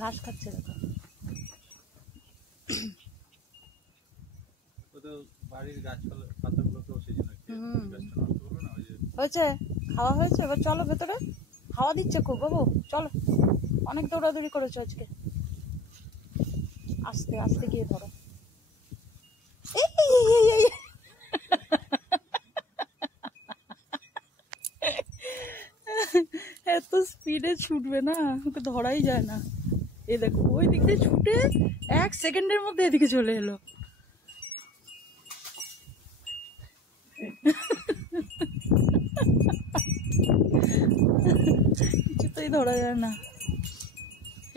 ঘাস খাচ্ছে দেখো। হয়েছে, খাওয়া হয়েছে, এবার চলো ভেতরে। হাওয়া দিচ্ছে খুব বাবু, চলো। অনেক দৌড়াদৌড়ি করেছো আজকে। আস্তে আস্তে গিয়ে ধরো। এত স্পিডে ছুটবে না, ওকে ধরাই যায় না। এ দেখো ওই দিক দিয়ে ছুটে 1 সেকেন্ডের মধ্যে এদিকে চলে এলো। কিছুতেই ধরা যায় না,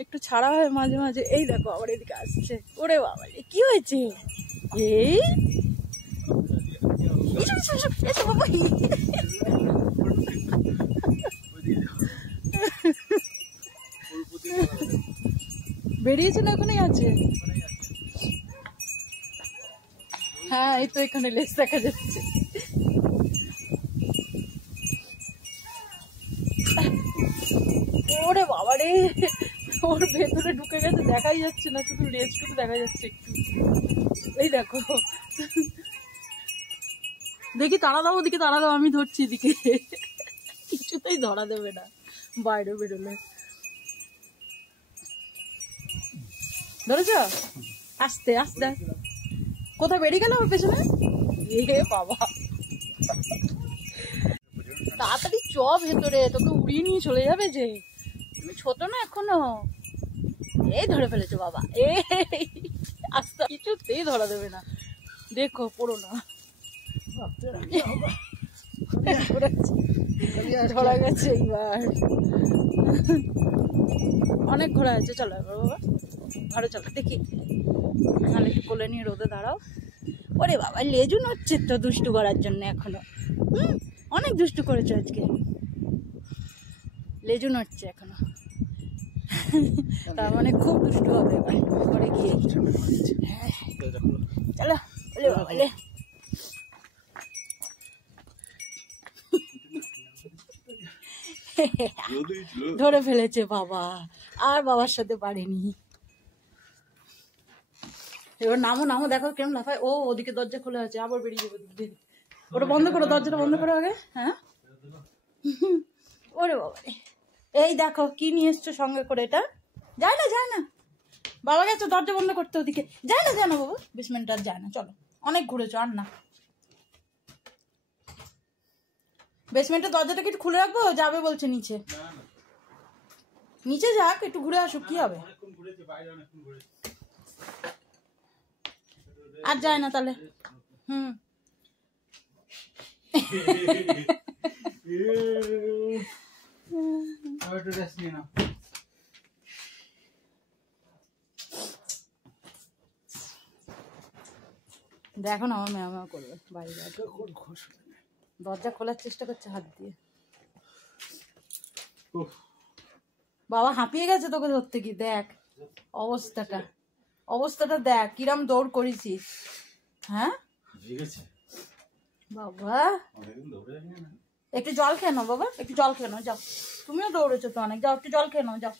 একটু ছাড়া হয় মাঝে মাঝে। এই দেখো আবার এদিকে আসছে। ওরে বাবা, কি হয়েছে? এই বাবা, বেরিয়েছে না, ওখানেই আছে। হ্যাঁ এই তো এখানে লেজ দেখা যাচ্ছে। ওরে বাবা রে, ওর ভেতরে ঢুকে গেছে, দেখাই যাচ্ছে না, শুধু লেজটুকু দেখা যাচ্ছে একটু। এই দেখো, দেখি তাড়া দাও, ওদিকে তাড়া দাও, আমি ধরছি এদিকে। কিছুতেই ধরা দেবে না বাইরে বেরোলে। ধরেছ? আস্তে আস্তে। কোথায় বেরিয়ে গেল ওর পেছনে? এ বাবা, তাড়াতাড়ি চ ভেতরে, তোকে উড়িয়ে নিয়ে চলে যাবে যে। তুমি ছোট না এখনো। এই ধরে ফেলেছো বাবা, এই আস্তে, কিছুতেই ধরা দেবে না। দেখো পড়ো না। ধরা গেছে এইবার, অনেক ঘোরা আছে। চলো এবার বাবা ঘরে চলো, দেখি নাহলে একটু কোলে নিয়ে রোদে দাঁড়াও। ওরে বাবা, লেজু নড়ছে তো দুষ্টু করার জন্য এখনো। অনেক দুষ্টু করেছো আজকে, লেজু নড়ছে এখনো। তার মানে খুব দুষ্টু হবে এবার ঘরে গিয়ে। চলো বলে বাবা লে। ধরে ফেলেছে বাবা, আর বাবার সাথে পারেনি। এবার নামো নামো, দেখো কেমন লাফায়। ও ওদিকে দরজা খোলা আছে, আবার বেরিয়ে যাবে। ওটা বন্ধ করো, দরজাটা বন্ধ করো আগে। হ্যাঁ ওরে বাবা, এই দেখো কি নিয়ে এসছো সঙ্গে করে। এটা যায় না, যায় না বাবা, গেছো দরজা বন্ধ করতে ওদিকে। যায় না, যায় না বাবা, বেসমেন্ট আর যায় না। চলো অনেক ঘুরেছো, আর না। বেসমেন্টের দরজাটা কি একটু খুলে রাখবো? যাবে বলছে নিচে। নিচে যাক, একটু ঘুরে আসুক, কি হবে। আর যায় না তাহলে। দেখো না আমার ম্যাও ম্যাও করবে বাইরে। দরজা খোলার চেষ্টা করছে হাত দিয়ে। বাবা হাঁপিয়ে গেছে তোকে ধরতে গিয়ে। দেখ অবস্থাটা, অবস্থাটা দেখ কিরম দৌড় করেছিস। হ্যাঁ বাবা, একটু জল খেয়ে নাও বাবা, একটু জল খেয়ে নাও। যাও, তুমিও দৌড়েছো তো অনেক, যাও একটু জল খেয়ে নাও, যাও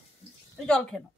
একটু জল খেয়ে নাও।